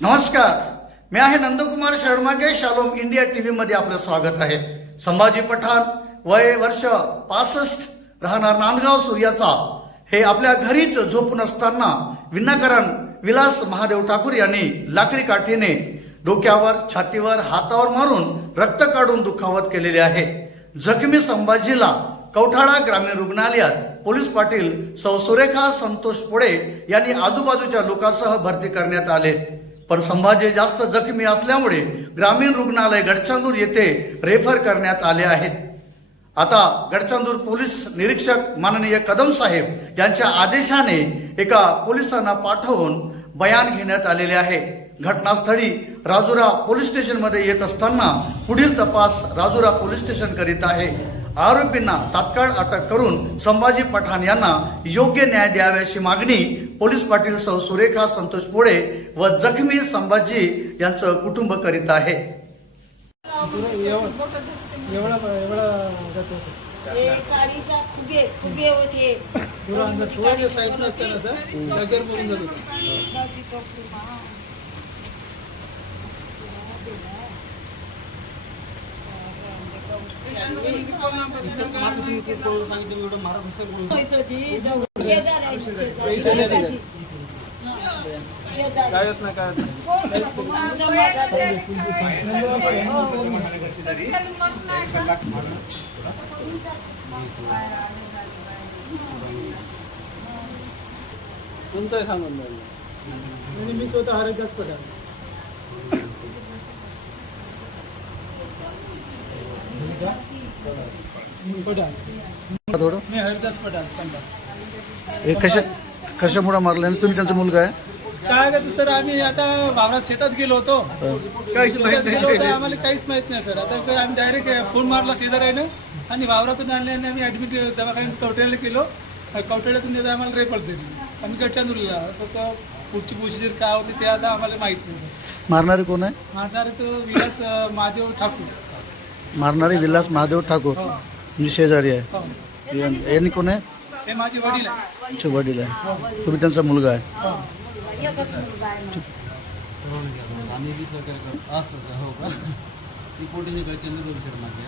नमस्कार. मी आहे नंदकुमार शर्मागे शालोम इंडिया टी व्हीमध्ये आपलं स्वागत आहे. संभाजी पठाण वय वर्ष पासष्ट राहणार नांदगाव सूर्याचा. हे आपल्या घरीच झोपून असताना विनाकारण विलास महादेव ठाकूर यांनी लाकडी काठीने डोक्यावर छातीवर हातावर मारून रक्त काढून दुखावत केलेले आहे. जखमी संभाजीला कवठाळा ग्रामीण रुग्णालयात पोलीस पाटील सौ सुरेखा संतोष पुढे यांनी आजूबाजूच्या लोकांसह भरती करण्यात आले. पण संभाजी जास्त जखमी असल्यामुळे ग्रामीण रुग्णालय गडचांदूर येथे रेफर करण्यात आले आहेत. आता गडचांदूर पोलीस निरीक्षक माननीय कदम साहेब यांच्या आदेशाने एका पोलिसांना पाठवून बयान घेण्यात आलेले आहे. घटनास्थळी राजुरा पोलीस स्टेशनमध्ये येत असताना पुढील तपास राजुरा पोलीस स्टेशन करीत आहे. आरोपींना तात्काळ अटक करून संभाजी पठाण यांना योग्य न्याय द्यावे अशी मागणी पोलीस पाटील सौ सुरेखा संतोष पोळे व जखमी संभाजी यांचं कुटुंब करीत आहे नसतं ना नाही तुमचं सांगून म्हणजे मी स्वतः हरिदास पठाण पठाण. थोडं? मी हरिदास पठाण समजा हे कशा कशामुळे मारले? आणि तुम्ही त्यांचा मुलगा आहे? काय का सर आम्ही आता भावनात शेतात गेलो होतो. काहीच शेतात गेलो होतो आम्हाला काहीच माहीत नाही सर. आता काय आम्ही डायरेक्ट फोन मारला शेजार आहे ना आणि वावरातून आणल्याने आम्ही ऍडमिट दवाखान्यात कवट्याला केलो. कवट्याळ्यातून येतो आम्हाला रेफर दिली. आम्ही गडचांदूरला तर पुढची प्रोसिजर काय होती ते आता आम्हाला माहीत नाही. मारणारे कोण आहे? मारणार तो विलास अं, महादेव ठाकूर. मारणारे विलास महादेव ठाकूर. हो. म्हणजे शेजारी आहे. हो. यां- यांनी कोण आहे? हे माझे वडील आहे. तुमचे वडील आहे. तुम्ही त्यांचा मुलगा आहे. हो. एकच मुलगा आहे मग. आम्ही बी सहकार्य करतो. असं का? हो का? ती पोटीने काय चंद्रपूर शर्माचे